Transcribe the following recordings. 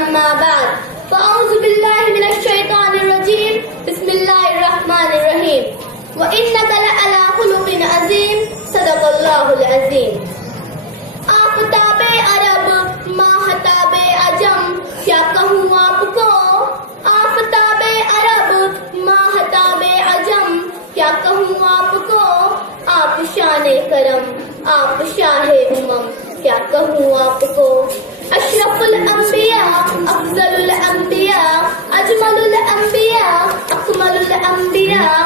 أما بعد فأعوذ بالله من الشيطان الرجيم بسم الله الرحمن الرحيم وإنك لعلى خلق عظيم صدق الله العظيم. آفتاب عرب ماہتاب عجم کیا کہوں آپ کو، آفتاب عرب ماہتاب عجم کیا کہوں آپ کو، آپ شان کرم آپ شاہ امم کیا کہوں آپ کو. اشرف الانبیاء افضل الانبیاء اجمل الانبیاء اکمل الانبیاء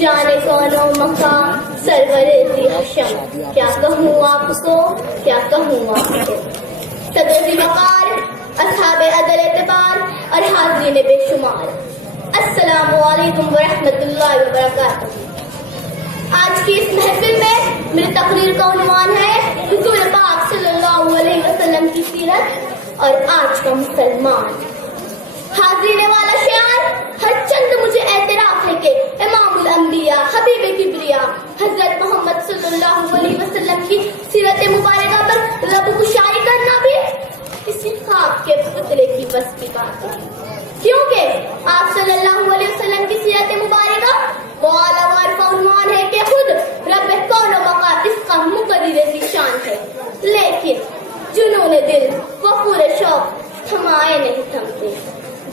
جانے کون و مقام سرور ذی حشم کیا کہوں آپ کو، کیا کہوں آپ کو. صدر ذی وقار، اصحاب عدل اعتبار اور حاضرین بے شمار، السلام علیکم ورحمۃ اللہ وبرکاتہ. آج کی اس محفل میں میری تقریر کا عنوان ہے حضور پاک صلی اللہ علیہ وسلم کی سیرت اور آج کا مسلمان. حاضرین والا شعار ہر چند مجھے اعتراف ہے کہ امام الانبیاء حبیب کبریا حضرت محمد صلی اللہ علیہ وسلم کی سیرت مبارکہ پر رب کشائی کرنا بھی کسی خواب کے پتلے کی بس کی بات ہے، کیونکہ آپ صلی اللہ علیہ وسلم کی سیرت مبارکہ وہ اعلیٰ وعرفہ عنوان ہے کہ خود رب کون و بقا اس کا مقرر ذی شان ہے. لیکن جنون دل وفور شوق تھمائے نہیں تھمتے.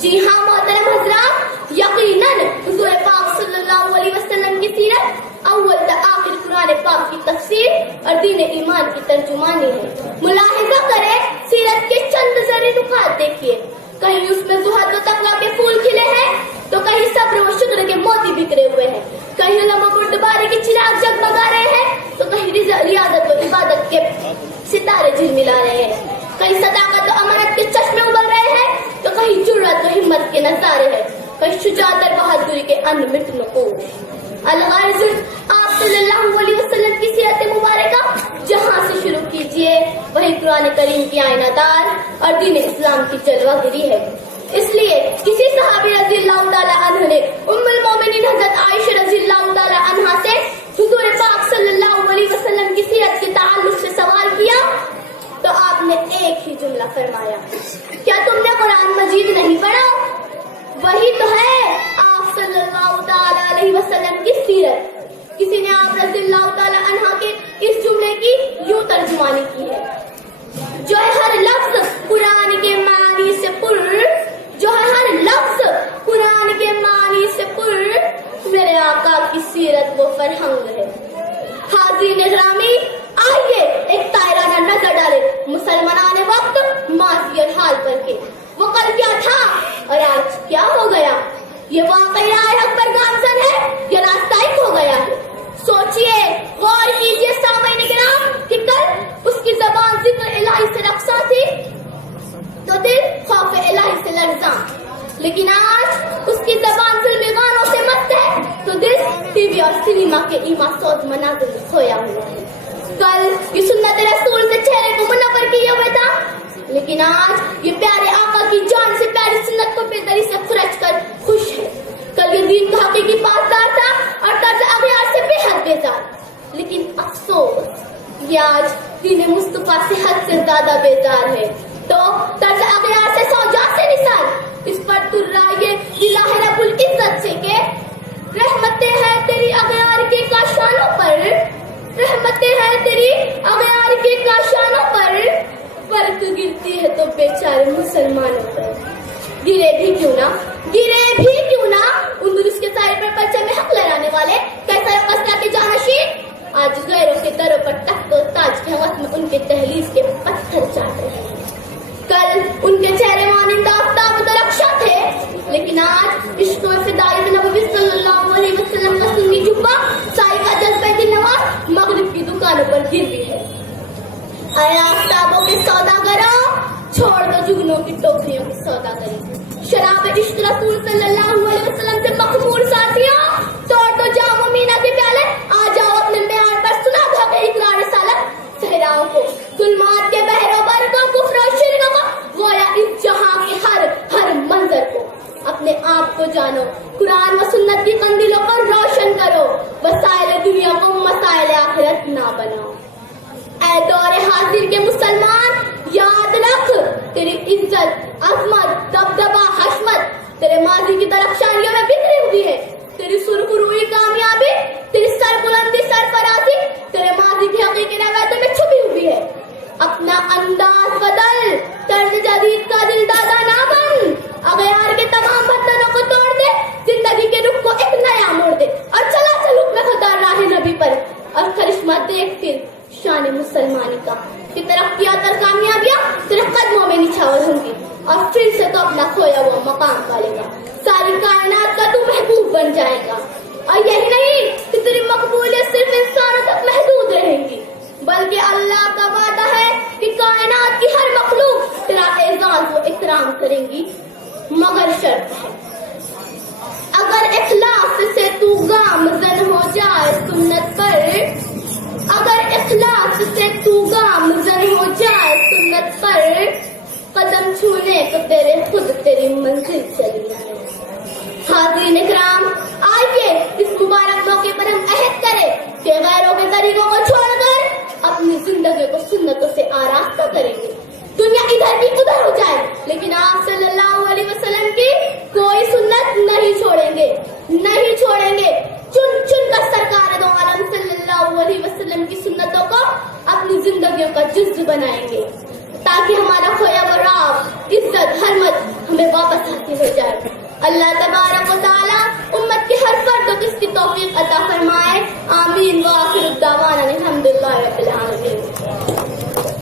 جی ہاں محترم حضرات، یقیناً حضور پاک صلی اللہ علیہ وسلم کی سیرت اول تا آخر قرآن پاک کی تفسیر اور دین ایمان کی ترجمانی ہے. ملاحظہ کریں، سیرت کے چند ذرے نکات دیکھیے. کہیں اس میں زہد و تقویٰ کے پھول کھلے ہیں تو کہیں صبر و شکر کے موتی بکھرے ہوئے ہیں، کہیں علم و بردباری کے چراغ جگمگا رہے ہیں تو کہیں ریاضت و عبادت کے ستارے جھلملا رہے ہیں، کہیں صداقت و امانت کے چشمے ابل رہے ہیں تو کہیں جرأت و ہمت کے نظارے ہیں، کہیں شجاعت اور بہادری کے انمٹ نقوش. الغرض آپ صلی اللہ علیہ وسلم کی سیرت مبارکہ جہاں سے شروع کیجئے وہی قرآن کریم کی آئینہ دار اور دین اسلام کی جلوہ گری ہے. اس لیے کسی صحابی رضی اللہ تعالی عنہ نے ام المومنین حضرت عائشہ رضی اللہ تعالی عنہا سے حضور پاک صلی اللہ علیہ وسلم کی سیرت کے تعلق سے سوال کیا تو آپ نے ایک ہی جملہ فرمایا، کیا تم نے قرآن مجید نہیں پڑھا؟ وہی تو ہے آپ صلی اللہ تعالی علیہ وسلم کی سیرت. کسی نے آپ رضی اللہ تعالی عنہا کے اس جملے کی یوں ترجمانی کی ہے، جو ہے ہر لفظ قرآن کے معنی سے پر، جو ہے ہر لفظ قرآن کے معنی سے پر، میرے آقا کی سیرت وہ فرہنگ ہے. حاضرین گرامی، آئیے ایک طائرانہ نظر ڈالے مسلمانان وقت ماضی اور حال پر کے. وہ کل کیا تھا اور آج کیا ہو گیا؟ یہ واقعی راہ حق پر گامزن ہے یا راستہ ہو گیا ہے؟ سوچئے، غور کیجئے سامعین کرام کہ کل اس کی زبان ذکر الہی سے رقصاں تھی تو دل خوف الہی سے لرزاں، لیکن آج اس کی زبان ظلم گانوں سے مست ہے تو دل ٹی وی اور سینما کے ایما سوز مناظر میں کھویا ہوا ہے. کل یہ سنت رسول سے چہرے کو منور کیا ہوا تھا، لیکن آج یہ پیارے آقا کی جان سے پیاری سنت کو بے دری سے خرچ کر خوش ہے. کل یہ دین کا حقیقی پاسدار تھا اور طرز اغیار سے بے حد بیزار، لیکن افسوس یہ آج دین مصطفیٰ سے حد سے زیادہ بیزار ہے. تو طرز اغیار سے سوجا سے نثار اس پر تر رہا یہ الہ رب العزت سے کہ رحمتیں ہیں تیری اغیار کے کاشانوں پر، رحمتیں ہیں تیری اغیار کے کاشانوں پر، برق گرتی ہے تو بیچارے مسلمانوں پر. گرے بھی کیوں نہ، گرے بھی کیوں نہ اندلس کے سائر پر پرچم حق لہرانے والے کیسا قصہ کے جانشین آج غیروں کے دروں پر تخت و تاج کے ہوس میں ان کے دہلیز کے پتھر چاٹ رہے ہیں. کل ان کے چہرے مانند آفتاب و درخشاں تھے، لیکن آج عشق و فدائی نبوی صلی اللہ علیہ وسلم کا سنی جبہ سائی کا جذبہ دل نواز مغرب کی دکانوں پر گر بھی ہے. اے آفتابوں کے سوداگروں، چھوڑ دو جگنوں کی ٹوکریوں کی سوداگری، شراب عشق رسول صلی اللہ علیہ وسلم سے مخمور ساتھیوں، توڑ دو جام و مینا کے پیالے، آ جاؤ اپنے معیار پر سنا دو کہ اقرار رسالت. صحراؤں کو، ظلمات کے بحروں پر کو، کفر و شرک کو، گویا اس جہاں کے ہر منظر کو. اپنے آپ کو جانو، قرآن و سنت کی قندیلوں پر روشن کرو، وسائل دنیا کو مسائل آخرت نہ بناؤ. اے دور حاضر کے مسلمان، یاد رکھ تیری عزت عظمت دبدبا حشمت تیرے ماضی کی درخشانیوں میں بکھری ہوئی ہے. تیری سرخروئی کامیابی، تیری سربلندی سرفرازی تیرے ماضی کی حقیقی روایتوں میں چھپی ہوئی ہے. اپنا انداز بدل، طرز جدید کا دل دادا نہ بن. اغیار کے تمام بندھنوں کو توڑ دے، زندگی کے رخ کو ایک نیا موڑ دے اور چلا چل حکم خدا راہ نبی پر. اور کرشمہ دیکھ پھر شان مسلمانی کا کہ ترقیات اور کامیابیاں تیرے قدموں میں نچھاور ہوں گی اور پھر سے تو اپنا کھویا ہوا مقام پالے گا. ساری کائنات کا تو محبوب بن جائے گا. اور یہی نہیں کہ تیری مقبولیت صرف انسانوں تک محدود رہے گی، بلکہ اللہ کا وعدہ ہے کہ کائنات کی ہر مخلوق تیرا اعزاز و اکرام کریں گی، مگر شرط ہے اگر اخلاص سے تو گامزن ہو جائے سنت پر. اگر اخلاص سے تو گامزن ہو جائے سنت پر، قدم چھونے تو تیرے خود تیری منزل چلی آئے. حاضرین اکرام، آئیے اس مبارک موقع پر ہم عہد کریں کہ غیروں کے طریقوں کو چھوڑ کر اپنی زندگی کو سنتوں سے آراستہ کریں گے. دنیا ادھر بھی ادھر ہو جائے لیکن آپ صلی اللہ علیہ وسلم کی کوئی سنت نہیں چھوڑیں گے، نہیں چھوڑیں گے. چن چن کر سرکار دو عالم صلی اللہ علیہ وسلم کی سنتوں کو اپنی زندگیوں کا جزو بنائیں گے تاکہ ہمارا کھویا ہوا راب، عزت، حرمت ہمیں واپس حاصل ہو جائے. اللہ تبارک و تعالی امت کے ہر فرد کو اس کی توفیق عطا فرمائے. آمین. وآخر الدعوانا الحمدللہ رب العالمین.